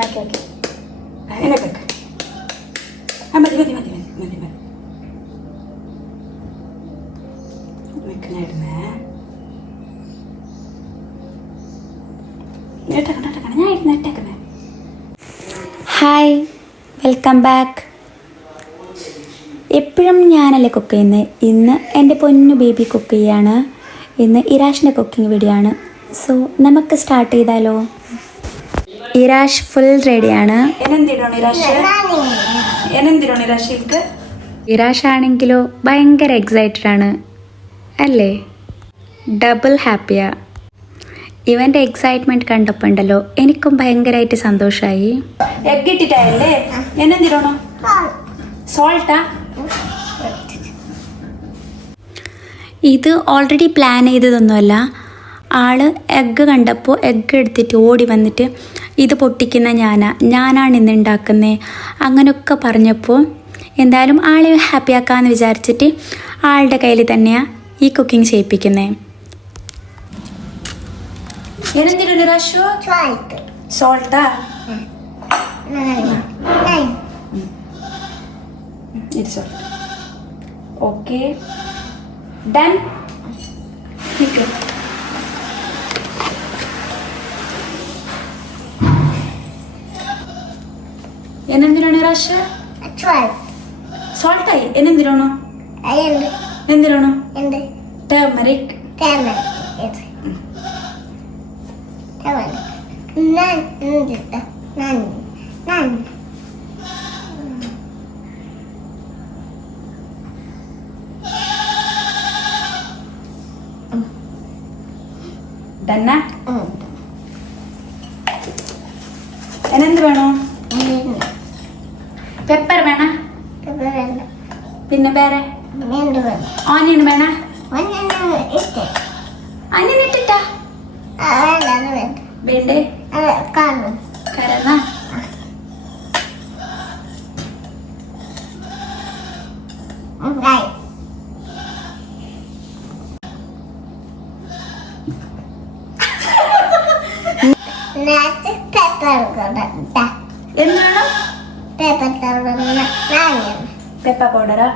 ആക്കി ആക്കി അതിനൊക്കെ മതി മതി മതി മതി മതി മതി വെക്കണായിരുന്നേ. ഞാൻ ഇരുന്ന് ഇട്ടേക്കുന്നേ. Hi, welcome back. എപ്പോഴും ഞാനല്ലേ കുക്ക് ചെയ്യുന്നത്. ഇന്ന് എൻ്റെ പൊന്നു ബേബി കുക്ക് ചെയ്യാണ്. ഇന്ന് ഇരാഷിൻ്റെ കുക്കിംഗ് വീഡിയോ ആണ്. സോ നമുക്ക് സ്റ്റാർട്ട് ചെയ്താലോ. ഇരാഷ് ഫുൾ റെഡിയാണ്. ഇരാഷ് ആണെങ്കിലോ ഭയങ്കര എക്സൈറ്റഡ് ആണ് അല്ലേ, ഡബിൾ ഹാപ്പിയാ. ഇവൻ്റെ എക്സൈറ്റ്മെൻറ്റ് കണ്ടപ്പോൾ ഉണ്ടല്ലോ എനിക്കും ഭയങ്കരമായിട്ട് സന്തോഷമായി. എഗ് ഇട്ടിട്ടല്ലേ എന്നെന്തിരണോ സോൾട്ടാ? ഇത് ഓൾറെഡി പ്ലാൻ ചെയ്തതൊന്നുമല്ല. ആള് എഗ്ഗ് കണ്ടപ്പോൾ എഗ്ഗ് എടുത്തിട്ട് ഓടി വന്നിട്ട് ഇത് പൊട്ടിക്കുന്ന ഞാനാണ് ഇന്ന് ഉണ്ടാക്കുന്നത് അങ്ങനെയൊക്കെ പറഞ്ഞപ്പോൾ എന്തായാലും ആളെ ഹാപ്പിയാക്കാമെന്ന് വിചാരിച്ചിട്ട് ആളുടെ കയ്യിൽ തന്നെയാണ് ഈ കുക്കിംഗ് ചെയ്യിപ്പിക്കുന്നത്. സോൾട്ടാ? Okay done. എന്നെന്തിനാണ് റാഷ്? സോൾട്ടായി. എന്നെന്തിനാണോ? എന്തിനാണോ? ടർമറിക്. ഡന്നാ? എന്നെന്ത് വേണോ? പെപ്പർ വേണ? പിന്നെ വേറെ ഓനിയൻ വേണ? അനിയൻ ഇട്ടിട്ടാ വേണ്ടേ? കരന്നാ? എന്താണ് പെപ്പർ പൗഡറാ?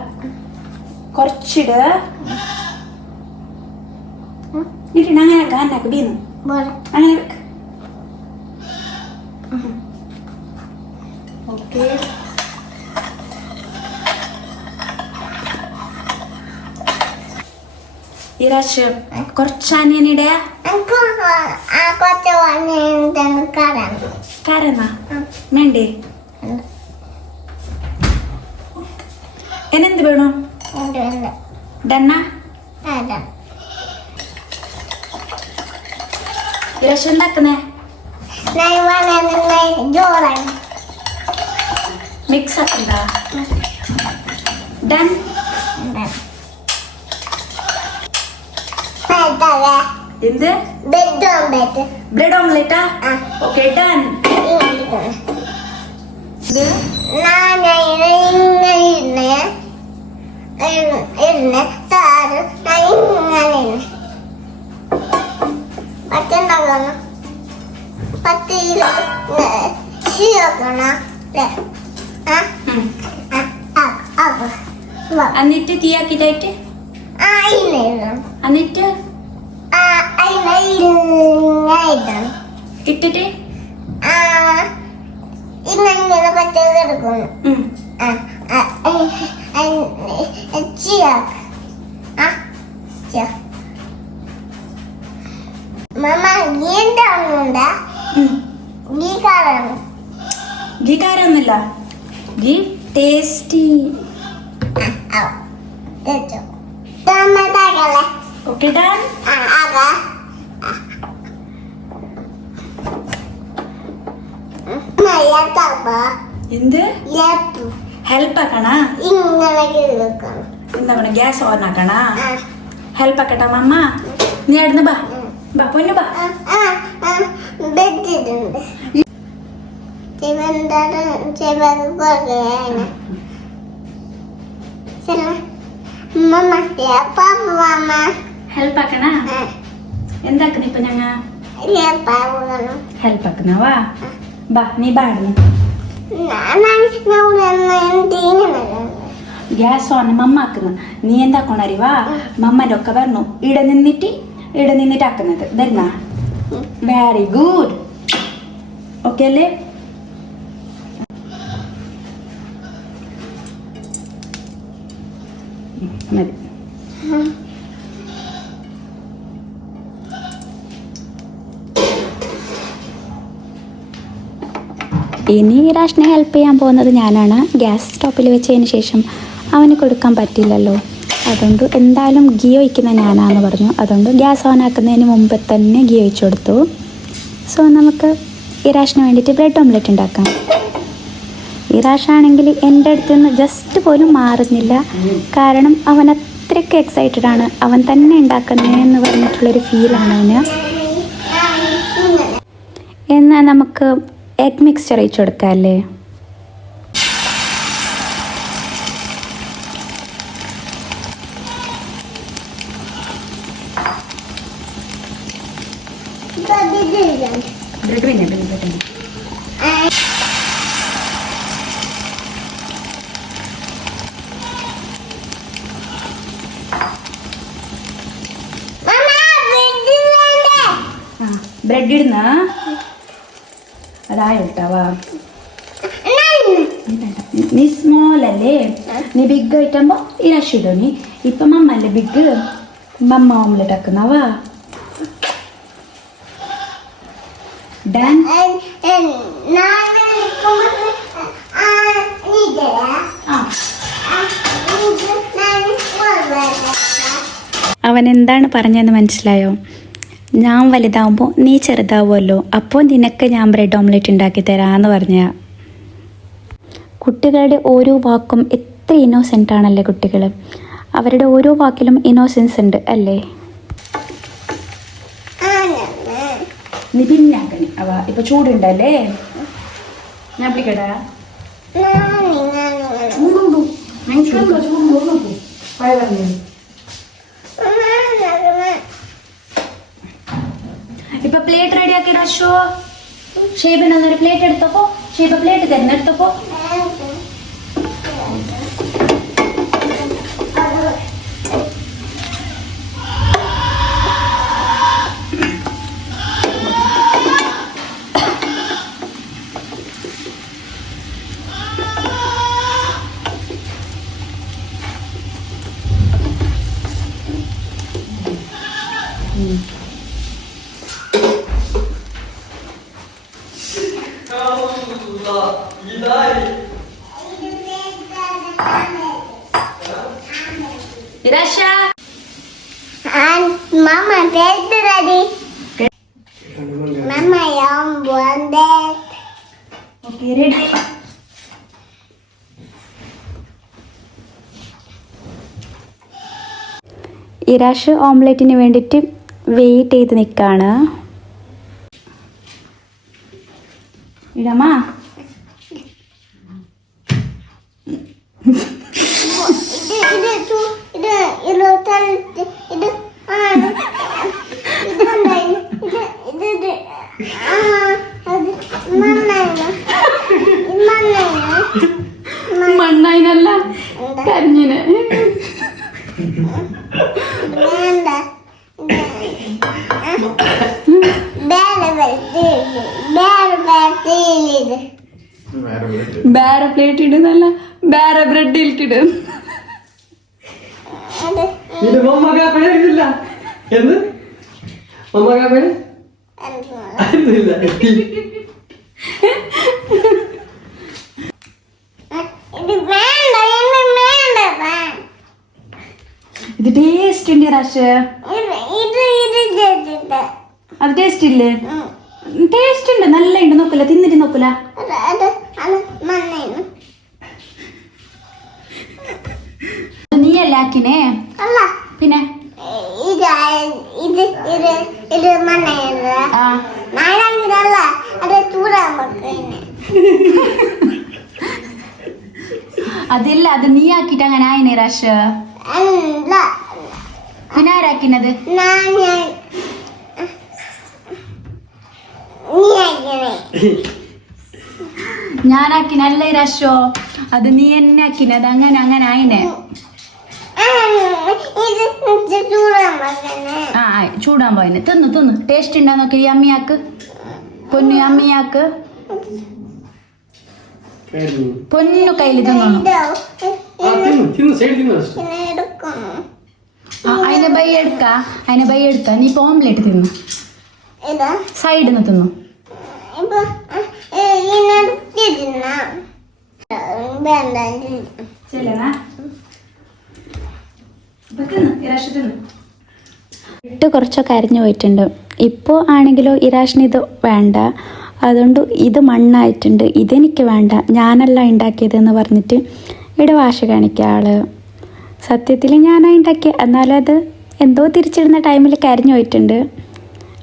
കുറച്ചിട് ഇട്ടിട്ട് അങ്ങനെ അന്നാക്ക് ബീന്നു അങ്ങനെ വെക്ക്. ഓക്കെ ഇരാശ് കുറച്ച് അനിയനിടെ കരന്നാ വേണ്ടേ? എന്നെന്ത് വേണോ? ഡണ്ണ? ഇരാശ് ഉണ്ടാക്കുന്നേ മിക്സ് ആക്കണ്ട. ഡൺ. എന്ത്? ബ്രെഡ് ഓംലെറ്റാ? Okay done. എന്നിട്ട് തീയാക്കിട്ടായിട്ട് എന്നിട്ട് ഇട്ടിട്ട് ഇങ്ങനെ പച്ചക്ക് എടുക്കുന്നു. മമ്മ ഗീ ഉണ്ടാവുന്നുണ്ടാ? ഗീ കാറാണ്. ഗീ കാരൊന്നുമില്ല, ഗീ ടേസ്റ്റി. Okay done. എന്ത് ഹെൽപ്പ് ആക്കണ? എന്താ ഗ്യാസ് ഓൺ ആക്കണ? ഹെൽപ്പ് ആക്കട്ടെ മമ്മ? നീ ആടുന്ന് ബാ ബാ പൊന്നു ബാ. ഹെൽപ്പ് ആക്കണ? എന്താക്കുന്ന ഇപ്പൊ ഞങ്ങ ഹെൽപ്പ് ആക്കുന്നവാ? ബാ നീ ബാടുന്നു ഗ്യാസ് ഓൺ മമ്മ ആക്കുന്നത് നീ എന്താക്കണറിവാ മമ്മൻ്റെ ഒക്കെ പറഞ്ഞു ഇവിടെ നിന്നിട്ട് ആക്കുന്നത് വരുന്ന വെരി ഗുഡ് ഓക്കെ അല്ലേ മതി ഇനി ഇറാഷിനെ ഹെൽപ്പ് ചെയ്യാൻ പോകുന്നത് ഞാനാണ്. ഗ്യാസ് സ്റ്റോപ്പിൽ വെച്ചതിന് ശേഷം അവന് കൊടുക്കാൻ പറ്റില്ലല്ലോ, അതുകൊണ്ട് എന്തായാലും ഗീ ഒഴിക്കുന്ന ഞാനാന്ന് പറഞ്ഞു. അതുകൊണ്ട് ഗ്യാസ് ഓൺ ആക്കുന്നതിന് മുമ്പ് തന്നെ ഗീ ഒഴിച്ചു കൊടുത്തു. സോ നമുക്ക് ഇറാഷിന് വേണ്ടിയിട്ട് ബ്രെഡ് ഓംലെറ്റ് ഉണ്ടാക്കാം. ഇറാഷാണെങ്കിൽ എൻ്റെ അടുത്ത് നിന്ന് ജസ്റ്റ് പോലും മാറുന്നില്ല, കാരണം അവൻ അത്രയ്ക്ക് എക്സൈറ്റഡ് ആണ്. അവൻ തന്നെ ഉണ്ടാക്കുന്നതെന്ന് പറഞ്ഞിട്ടുള്ളൊരു ഫീലാണ് അവന്. എന്നാൽ നമുക്ക് എഗ് മിക്സ്ചർ ഒഴിച്ചു കൊടുക്കാം അല്ലേ? ബ്രെഡ് പിന്നെ ബ്രെഡ് ഇടുന്ന അതായ ഇട്ടാവാ. നീ സ്മോൾ അല്ലേ, നീ ബിഗ് ആയിട്ടാകുമ്പോ ഈ രഷ് ഇടോ. നീ ഇപ്പൊ മമ്മ അല്ലേ ബിഗ്, മമ്മ ഓംലെറ്റ് ആക്കുന്നാവാ. ഡാൻ അവൻ എന്താണ് പറഞ്ഞതെന്ന് മനസ്സിലായോ? ഞാൻ വലുതാവുമ്പോൾ നീ ചെറുതാവുമല്ലോ, അപ്പോൾ നിനക്ക് ഞാൻ ബ്രെഡ് ഓംലെറ്റ് ഉണ്ടാക്കി തരാമെന്ന് പറഞ്ഞ. കുട്ടികളുടെ ഓരോ വാക്കും എത്ര ഇന്നോസെൻ്റ് ആണല്ലേ കുട്ടികൾ. അവരുടെ ഓരോ വാക്കിലും ഇന്നോസെൻസ് ഉണ്ട് അല്ലേ? നീ പിന്നെ ആക്കണി അവ ഇപ്പൊ ചൂടുണ്ടല്ലേ. ഞാൻ പിടിക്കടാ ചൂടുണ്ടു ഇപ്പൊ പ്ലേറ്റ് റെഡി ആക്കി റഷോ. ഷേബിനൊന്നൊരു പ്ലേറ്റ് എടുത്തപ്പോ ഷേബ പ്ലേറ്റ് തിരഞ്ഞെടുത്തപ്പോ Irasha. And Mama, take the ready. Mama, I'm one that. Okay, ready. ഇറാഷ് ഓംലെറ്റിന് വേണ്ടിയിട്ട് വെയിറ്റ് ചെയ്ത് നിൽക്കുകയാണ്. ഇടമാ മണ്ണായിനല്ല കരിഞ്ഞിന്. വേറെ പ്ലേറ്റ് ഇടുന്നല്ല, വേറെ ബ്രെഡ് ഇൽക്കിടും. ഇത് മമ്മക്കാപ്പഴില്ല എന്ന് മമ്മക്കാപ്പഴി ഇത് ടേസ്റ്റ് ഉണ്ട് റാഷ്. അത് ടേസ്റ്റ് ഇല്ലേ? ടേസ്റ്റ് ഉണ്ട്, നല്ല ഉണ്ട്. നോക്കൂല, തിന്നിട്ട് നോക്കൂല. നീയല്ല ആക്കിനെ പിന്നെ അതില്ല, അത് നീ ആക്കിട്ട് അങ്ങനെ ആയിനെ റാഷ്. പിന്നെ ആരാക്കിനത്? ഞാനാക്കിനല്ല ഇരാശോ, അത് നീ എന്നെ ആക്കിനത്. അങ്ങനെ അങ്ങനെ ആയിനെ. ആ ചൂടാൻ പോയിന്. തിന്നു ടേസ്റ്റ് ഉണ്ടാ നോക്കി. ഈ അമ്മിയാക്ക് പൊന്നു, അമ്മിയാക്ക് പൊന്നു കയ്യിൽ തിന്നു. അതിനെ ബൈ എടുക്ക. നീ ഇപ്പൊ ഓംലെറ്റ് തിന്നു, സൈഡിൽ നിന്ന് തിന്നു. ഇട്ട് കുറച്ചൊക്കെ അരിഞ്ഞു പോയിട്ടുണ്ട്. ഇപ്പോൾ ആണെങ്കിലോ ഇരാഷിന് ഇത് വേണ്ട, അതുകൊണ്ട് ഇത് മണ്ണായിട്ടുണ്ട്, ഇതെനിക്ക് വേണ്ട, ഞാനല്ല ഉണ്ടാക്കിയതെന്ന് പറഞ്ഞിട്ട് ഇവിടെ വാശി കാണിക്കുക ആള്. സത്യത്തിൽ ഞാനാ ഉണ്ടാക്കിയ, എന്നാലും അത് എന്തോ തിരിച്ചിടുന്ന ടൈമിൽ കരിഞ്ഞു പോയിട്ടുണ്ട്.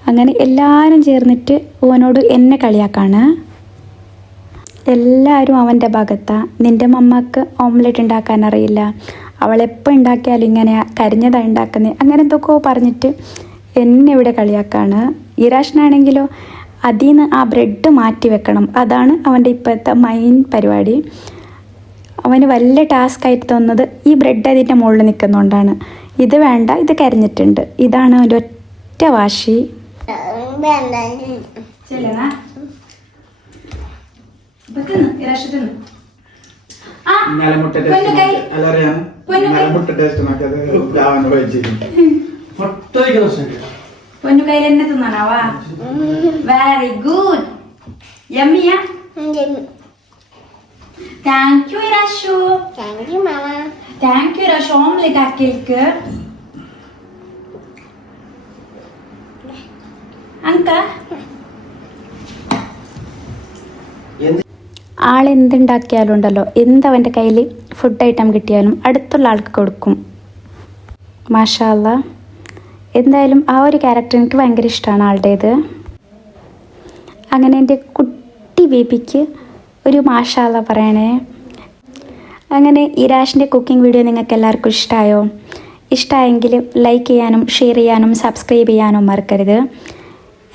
അങ്ങനെ എല്ലാവരും ചേർന്നിട്ട് ഓനോട് എന്നെ കളിയാക്കാണ്. എല്ലാവരും അവൻ്റെ ഭാഗത്താണ്. നിൻ്റെ മമ്മക്ക് ഓംലെറ്റ് ഉണ്ടാക്കാൻ അറിയില്ല, അവളെപ്പോൾ ഉണ്ടാക്കിയാലും ഇങ്ങനെ കരിഞ്ഞതാണ് ഉണ്ടാക്കുന്നത്, അങ്ങനെ എന്തൊക്കെയോ പറഞ്ഞിട്ട് എന്നെ ഇവിടെ കളിയാക്കാണ്. ഇരാഷിനാണെങ്കിലോ അതിൽ നിന്ന് ആ ബ്രെഡ് മാറ്റി വെക്കണം, അതാണ് അവൻ്റെ ഇപ്പോഴത്തെ മെയിൻ പരിപാടി. അവന് വലിയ ടാസ്ക് ആയിട്ട് തോന്നുന്നത് ഈ ബ്രെഡ് അതിൻ്റെ മുകളിൽ നിൽക്കുന്നതുകൊണ്ടാണ്. ഇത് വേണ്ട, ഇത് കരിഞ്ഞിട്ടുണ്ട്, ഇതാണ് അവൻ്റെ ഒറ്റ വാശി. പൊന്നു കയ്യിൽ എന്നെ തിന്നാനാവാ. വെരി ഗുഡ്, യമ്മിയാ. Thank you Irashu. Thank you Irashu, omelette ആക്കിയിൽക്ക്. അങ്ക ആളെന്തുണ്ടാക്കിയാലും ഉണ്ടല്ലോ, എന്തവൻ്റെ കയ്യിൽ ഫുഡ് ഐറ്റം കിട്ടിയാലും അടുത്തുള്ള ആൾക്ക് കൊടുക്കും. മാഷാ അല്ലാ. എന്തായാലും ആ ഒരു ക്യാരക്ടർ എനിക്ക് ഭയങ്കര ഇഷ്ടമാണ് ആളുടേത്. അങ്ങനെ എൻ്റെ കുട്ടി ബേബിക്ക് ഒരു മാഷാ അല്ലാ പറയണേ. അങ്ങനെ ഇരാഷിൻ്റെ കുക്കിംഗ് വീഡിയോ നിങ്ങൾക്ക് എല്ലാവർക്കും ഇഷ്ടമായോ? ഇഷ്ടമായെങ്കിൽ ലൈക്ക് ചെയ്യാനും ഷെയർ ചെയ്യാനും സബ്സ്ക്രൈബ് ചെയ്യാനും മറക്കരുത്.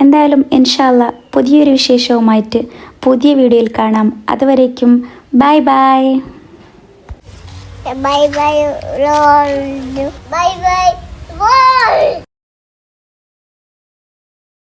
എന്തായാലും ഇൻഷാ അല്ലാ പുതിയൊരു വിശേഷവുമായിട്ട് പുതിയ വീഡിയോയിൽ കാണാം. അതുവരേക്കും bye bye. Bye bye, Lord. Bye bye, world.